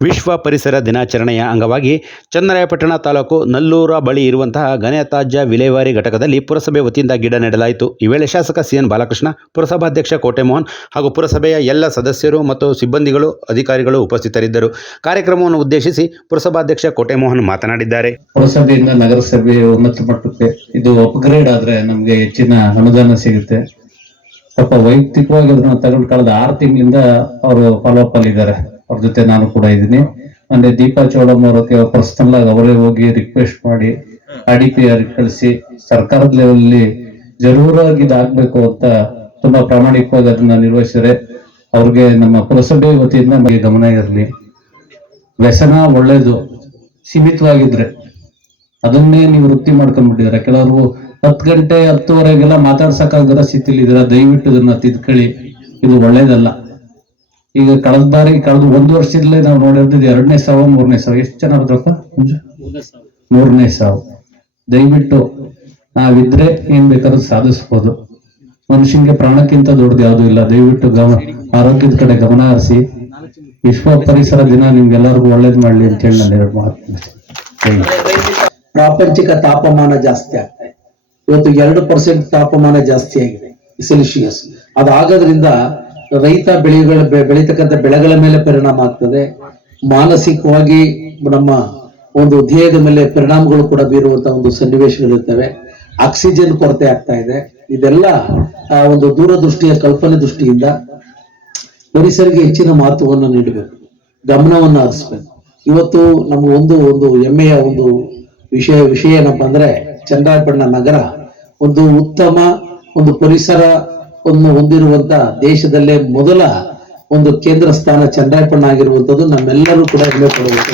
ವಿಶ್ವ ಪರಿಸರ ದಿನಾಚರಣೆಯ ಅಂಗವಾಗಿ ಚನ್ನರಾಯಪಟ್ಟಣ ತಾಲೂಕು ನಲ್ಲೂರ ಬಳಿ ಇರುವಂತಹ ಘನತ್ಯಾಜ್ಯ ವಿಲೇವಾರಿ ಘಟಕದಲ್ಲಿ ಪುರಸಭೆ ವತಿಯಿಂದ ಗಿಡ ನೆಡಲಾಯಿತು. ಈ ವೇಳೆ ಶಾಸಕ ಸಿಎನ್ ಬಾಲಕೃಷ್ಣ, ಪುರಸಭಾಧ್ಯಕ್ಷ ಕೋಟೆಮೋಹನ್ ಹಾಗೂ ಪುರಸಭೆಯ ಎಲ್ಲ ಸದಸ್ಯರು ಮತ್ತು ಸಿಬ್ಬಂದಿಗಳು, ಅಧಿಕಾರಿಗಳು ಉಪಸ್ಥಿತರಿದ್ದರು. ಕಾರ್ಯಕ್ರಮವನ್ನು ಉದ್ದೇಶಿಸಿ ಪುರಸಭಾಧ್ಯಕ್ಷ ಕೋಟೆಮೋಹನ್ ಮಾತನಾಡಿದ್ದಾರೆ. ಪುರಸಭೆಯಿಂದ ನಗರಸಭೆ ಉನ್ನತ ಮಟ್ಟಕ್ಕೆ ಇದು ಅಪ್ಗ್ರೇಡ್ ಆದ್ರೆ ನಮಗೆ ಹೆಚ್ಚಿನ ಅನುದಾನ ಸಿಗುತ್ತೆ. ಪಾಪ ವೈಯಕ್ತಿಕವಾಗಿ ಅದನ್ನ ತಗೊಂಡು ಕಳೆದ ಆರು ತಿಂಗಳಿಂದ ಅವರು ಫಾಲೋಅಪ್ ಅಲ್ಲಿ ಇದ್ದಾರೆ ಅವ್ರ ಜೊತೆ ನಾನು ಕೂಡ ಇದ್ದೀನಿ. ಅಂದ್ರೆ ದೀಪಾ ಚೌಡಮ್ಮ ಅವರಕ್ಕೆ ಪರ್ಸನಲ್ ಆಗಿ ಅವರೇ ಹೋಗಿ ರಿಕ್ವೆಸ್ಟ್ ಮಾಡಿ ಡಿ ಪಿ ಆರ್ ಕಳಿಸಿ, ಸರ್ಕಾರದ ಲೆವೆಲ್ ಜರೂರಾಗಿ ಇದಾಗಬೇಕು ಅಂತ ತುಂಬಾ ಪ್ರಾಮಾಣಿಕವಾಗಿ ಅದನ್ನ ನಿರ್ವಹಿಸಿದ್ರೆ ಅವ್ರಿಗೆ ನಮ್ಮ ಪುರಸಭೆ ವತಿಯಿಂದ ನಮಗೆ ಗಮನ ಇರಲಿ. ವ್ಯಸನ ಒಳ್ಳೇದು, ಸೀಮಿತವಾಗಿದ್ರೆ ಅದನ್ನೇ ನೀವು ವೃತ್ತಿ ಮಾಡ್ಕೊಂಡ್ಬಿಟ್ಟಿದ್ರೆ ಕೆಲವರು ಹತ್ತು ಗಂಟೆ ಹತ್ತುವರೆಗೆಲ್ಲ ಮಾತಾಡ್ಸಕ್ಕಾಗದ ಸ್ಥಿತಿಲಿ ಇದ್ದೀರಾ ದಯವಿಟ್ಟು ಇದನ್ನ ತಿದ್ಕೊಳ್ಳಿ. ಇದು ಒಳ್ಳೇದಲ್ಲ. ಈಗ ಕಳೆದ ಬಾರಿ ಕಳೆದ ಒಂದು ವರ್ಷದಲ್ಲೇ ನಾವು ನೋಡಿರೋದು ಎರಡನೇ ಸಾವು ಮೂರನೇ ಸಾವು. ಎಷ್ಟು ಜನ ಹೋದ್ರಪ್ಪ ಮಂಜು? ಮೂರನೇ ಸಾವು. ದಯವಿಟ್ಟು ನಾವಿದ್ರೆ ಏನ್ ಬೇಕಾದ್ರೂ ಸಾಧಿಸ್ಬೋದು. ಮನುಷ್ಯನಿಗೆ ಪ್ರಾಣಕ್ಕಿಂತ ದೊಡ್ಡದು ಯಾವುದು ಇಲ್ಲ. ದಯವಿಟ್ಟು ಗಮನ ಆರೋಗ್ಯದ ಕಡೆ ಗಮನ ಹರಿಸಿ. ವಿಶ್ವ ಪರಿಸರ ದಿನ ನಿಮ್ಗೆಲ್ಲರಿಗೂ ಒಳ್ಳೇದ್ ಮಾಡ್ಲಿ ಅಂತ ಹೇಳಿ ನಾನು ಎರಡು ಮಾತು. ಪ್ರಾಪಂಚಿಕ ತಾಪಮಾನ ಜಾಸ್ತಿ ಆಗ್ತಾ ಇದೆ. ಇವತ್ತು ಎರಡು ಪರ್ಸೆಂಟ್ ತಾಪಮಾನ ಜಾಸ್ತಿ ಆಗಿದೆ. ಸೆಲ್ಸಿಯಸ್ ಅದಾಗೋದ್ರಿಂದ ರೈತ ಬೆಳೆಗಳ ಬೆಳೀತಕ್ಕಂಥ ಬೆಳೆಗಳ ಮೇಲೆ ಪರಿಣಾಮ ಆಗ್ತದೆ. ಮಾನಸಿಕವಾಗಿ ನಮ್ಮ ಒಂದು ಧ್ಯೇಯದ ಮೇಲೆ ಪರಿಣಾಮಗಳು ಕೂಡ ಬೀರುವಂತಹ ಒಂದು ಸನ್ನಿವೇಶಗಳಿರ್ತವೆ. ಆಕ್ಸಿಜನ್ ಕೊರತೆ ಆಗ್ತಾ ಇದೆ. ಇದೆಲ್ಲ, ಆ, ಒಂದು ದೂರದೃಷ್ಟಿಯ ಕಲ್ಪನೆ ದೃಷ್ಟಿಯಿಂದ ಪರಿಸರಿಗೆ ಹೆಚ್ಚಿನ ಮಹತ್ವವನ್ನು ನೀಡಬೇಕು. ಗಮನವನ್ನು ಹರಿಸ್ಬೇಕು. ಇವತ್ತು ನಮ್ಮ ಒಂದು ಒಂದು ಹೆಮ್ಮೆಯ ಒಂದು ವಿಷಯ ವಿಷಯ ಏನಪ್ಪ ಅಂದ್ರೆ ನಗರ ಒಂದು ಉತ್ತಮ ಒಂದು ಪರಿಸರ ಹೊಂದಿರುವಂತ ದೇಶದಲ್ಲೇ ಮೊದಲ ಒಂದು ಕೇಂದ್ರ ಸ್ಥಾನ ಚಂದ್ರಾಯಪಣ್ಣ ಆಗಿರುವಂತದ್ದು ನಮ್ಮೆಲ್ಲರೂ ಕೂಡ ಹೆಮ್ಮೆ ಪಡುವಂತ